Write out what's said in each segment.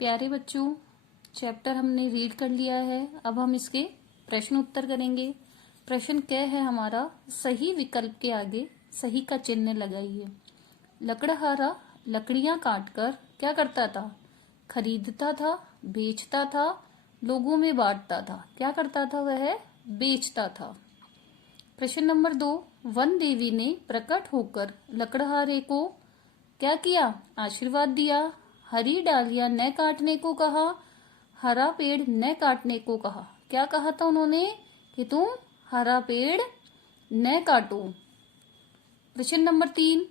प्यारे बच्चों, चैप्टर हमने रीड कर लिया है। अब हम इसके प्रश्न उत्तर करेंगे। प्रश्न क्या है हमारा? सही विकल्प के आगे सही का चिन्ह लगाइए। लकड़हारा लकड़ियां काटकर क्या करता था? खरीदता था, बेचता था, लोगों में बांटता था। क्या करता था वह? बेचता था। प्रश्न नंबर 2, वन देवी ने प्रकट होकर लकड़हारे को क्या किया? आशीर्वाद दिया। हरी डालियां न काटने को कहा, हरा पेड़ न काटने को कहा। क्या कहा था उन्होंने? कि तुम हरा पेड़ न काटो। प्रश्न नंबर 3,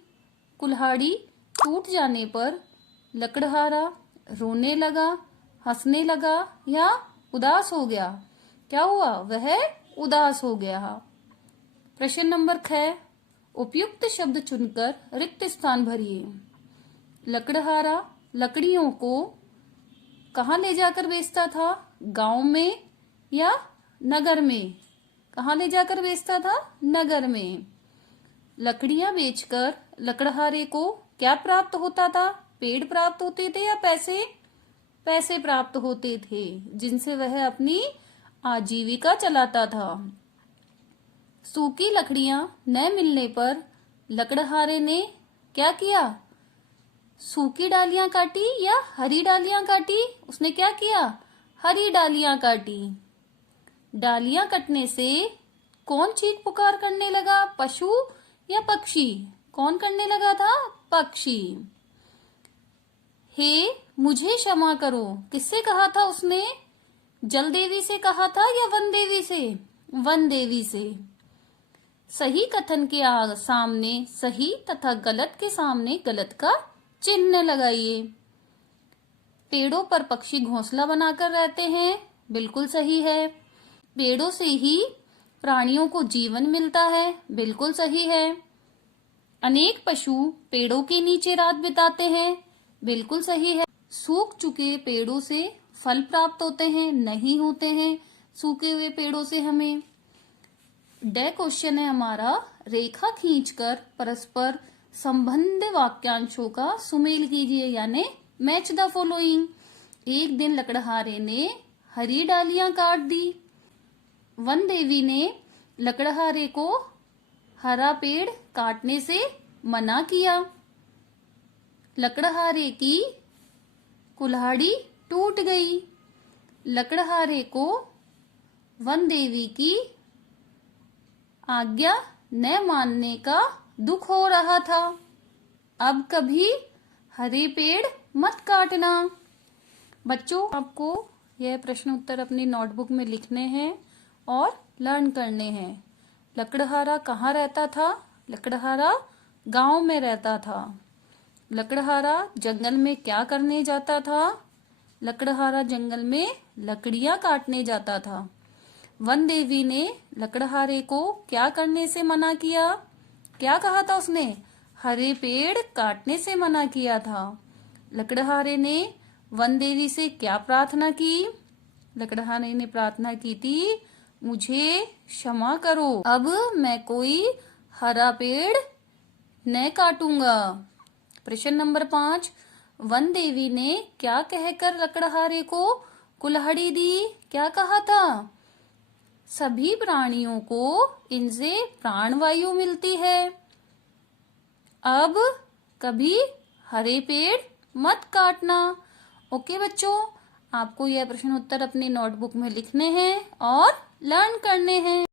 कुल्हाड़ी टूट जाने पर लकड़हारा रोने लगा, हंसने लगा या उदास हो गया? क्या हुआ? वह उदास हो गया। प्रश्न नंबर 6, उपयुक्त शब्द चुनकर रिक्त स्थान भरिए। लकड़हारा लकड़ियों को कहाँ ले जाकर बेचता था? गांव में या नगर में? कहाँ ले जाकर बेचता था? नगर में। लकड़ियां बेचकर लकड़हारे को क्या प्राप्त होता था? पेड़ प्राप्त होते थे या पैसे? पैसे प्राप्त होते थे, जिनसे वह अपनी आजीविका चलाता था। सूखी लकड़ियां न मिलने पर लकड़हारे ने क्या किया? सूखी डालियां काटी या हरी डालियां काटी? उसने क्या किया? हरी डालियां काटी। डालियां कटने से कौन चीख पुकार करने लगा? पशु या पक्षी? कौन करने लगा था? पक्षी। हे मुझे क्षमा करो, किससे कहा था उसने? जल देवी से कहा था या वन देवी से? वन देवी से। सही कथन के सामने सही तथा गलत के सामने गलत का चिन्ह लगाइए। पेड़ों पर पक्षी घोंसला बनाकर रहते हैं, बिल्कुल सही है। पेड़ों से ही प्राणियों को जीवन मिलता है, बिल्कुल सही है। अनेक पशु पेड़ों के नीचे रात बिताते हैं, बिल्कुल सही है। सूख चुके पेड़ों से फल प्राप्त होते हैं, नहीं होते हैं सूखे हुए पेड़ों से हमें। डे क्वेश्चन है हमारा, रेखा खींचकर परस्पर संबंध वाक्यांशों का सुमेल कीजिए, यानी मैच द फॉलोइंग। एक दिन लकड़हारे ने हरी डालियां काट दी। वन देवी ने लकड़हारे को हरा पेड़ काटने से मना किया। लकड़हारे की कुल्हाड़ी टूट गई। लकड़हारे को वन देवी की आज्ञा न मानने का दुख हो रहा था। अब कभी हरे पेड़ मत काटना। बच्चों, आपको यह प्रश्न उत्तर अपनी नोटबुक में लिखने हैं और लर्न करने हैं। लकड़हारा कहाँ रहता था? लकड़हारा गांव में रहता था। लकड़हारा जंगल में क्या करने जाता था? लकड़हारा जंगल में लकड़ियां काटने जाता था। वन देवी ने लकड़हारे को क्या करने से मना किया? क्या कहा था उसने? हरे पेड़ काटने से मना किया था। लकड़हारे ने वन देवी से क्या प्रार्थना की? लकड़हारे ने प्रार्थना की थी, मुझे क्षमा करो, अब मैं कोई हरा पेड़ न काटूंगा। प्रश्न नंबर 5, वन देवी ने क्या कहकर लकड़हारे को कुल्हाड़ी दी? क्या कहा था? सभी प्राणियों को इनसे प्राणवायु मिलती है। अब कभी हरे पेड़ मत काटना। ओके बच्चों, आपको यह प्रश्न उत्तर अपनी नोटबुक में लिखने हैं और लर्न करने हैं।